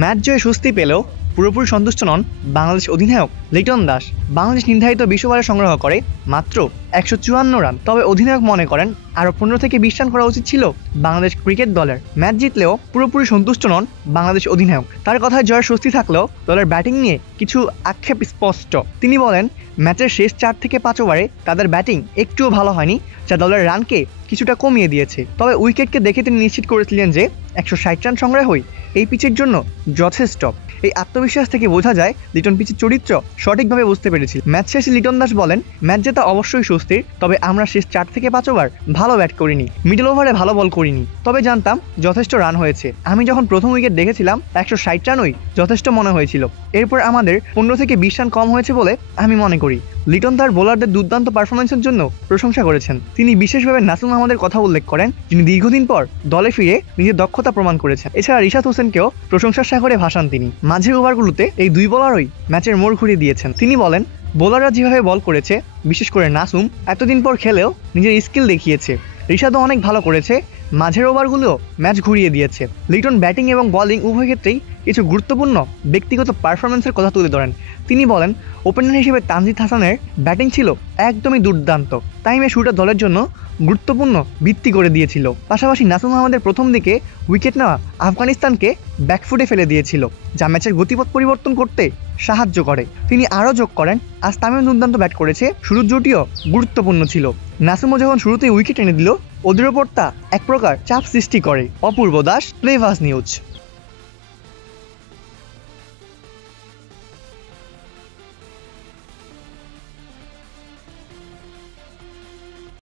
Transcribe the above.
Match জয়ে স্বস্তি পেলেও পুরোপুরি সন্তুষ্ট নন বাংলাদেশ অধিনায়ক লিটন দাস। বাংলাদেশ নির্ধারিত 20 ওভারে সংগ্রহ করে মাত্র 154 রান। তবে অধিনায়ক মনে করেন আরও 15 থেকে 20 রান করা উচিত ছিল বাংলাদেশ ক্রিকেট দলের। ম্যাচ জিতলেও পুরোপুরি সন্তুষ্ট নন বাংলাদেশ অধিনায়ক। তার কথায় জয়ের স্বস্তি থাকলেও দলের ব্যাটিং নিয়ে কিছু আক্ষেপ স্পষ্ট। তিনি বলেন, ম্যাচের শেষ 4 থেকে 5 ওভারে তাদের ব্যাটিং একটুও ভালো হয়নি, যা দলের রানকে কিছুটা কমিয়ে দিয়েছে। তবে উইকেটকে দেখে তিনি নিশ্চিত করেছিলেন যে 160 রান সংগ্রহই এই পিচের জন্য যথেষ্ট। এই আত্মবিশ্বাস থেকে বোঝা যায় লিটন পিচের চরিত্র সঠিকভাবে বুঝতে পেরেছিল। ম্যাচ শেষে লিটন দাস বলেন, ম্যাচ জেতা অবশ্যই স্বস্তির, তবে আমরা শেষ 4 থেকে 5 ওভার ভালো ব্যাট করিনি, মিডল ওভারে ভালো বল করিনি। তবে জানতাম যথেষ্ট রান হয়েছে। আমি যখন প্রথম উইকেট দেখেছিলাম 160 রানই যথেষ্ট মনে হয়েছিল। এরপর আমাদের 15 থেকে 20 রান কম হয়েছে বলে আমি মনে করি। লিটন তার বোলারদের দুর্দান্ত পারফরমেন্সের জন্য প্রশংসা করেছেন। তিনি বিশেষভাবে নাসুম আহমেদের কথা উল্লেখ করেন, যিনি দীর্ঘদিন পর দলে ফিরে নিজের দক্ষতা প্রমাণ করেছেন। এছাড়া রিশাদ হোসেনকেও প্রশংসার সাগরে ভাসান তিনি। মাঝের ওভারগুলোতে এই দুই বোলারই ম্যাচের মোড় ঘুরিয়ে দিয়েছেন। তিনি বলেন, বোলাররা যেভাবে বল করেছে, বিশেষ করে নাসুম এতদিন পর খেলেও নিজের স্কিল দেখিয়েছে। রিশাদও অনেক ভালো করেছে, মাঝের ওভারগুলোও ম্যাচ ঘুরিয়ে দিয়েছে। লিটন ব্যাটিং এবং বোলিং উভয় ক্ষেত্রেই কিছু গুরুত্বপূর্ণ ব্যক্তিগত পারফরমেন্সের কথা তুলে ধরেন। তিনি বলেন, ওপেনার হিসেবে তানজিদ হাসানের ব্যাটিং ছিল একদমই দুর্দান্ত। টাইমে শুরুটা দলের জন্য গুরুত্বপূর্ণ ভিত্তি করে দিয়েছিল। পাশাপাশি নাসুম আহমেদের প্রথম দিকে উইকেট নেওয়া আফগানিস্তানকে ব্যাকফুটে ফেলে দিয়েছিল, যা ম্যাচের গতিপথ পরিবর্তন করতে সাহায্য করে। তিনি আরও যোগ করেন, আজ তামিম দুর্দান্ত ব্যাট করেছে, শুরুর জুটিও গুরুত্বপূর্ণ ছিল। নাসুমও যখন শুরুতেই উইকেট এনে দিল, ওদের ওপর তা এক প্রকার চাপ সৃষ্টি করে। অপূর্ব দাস, প্লেভাস নিউজ।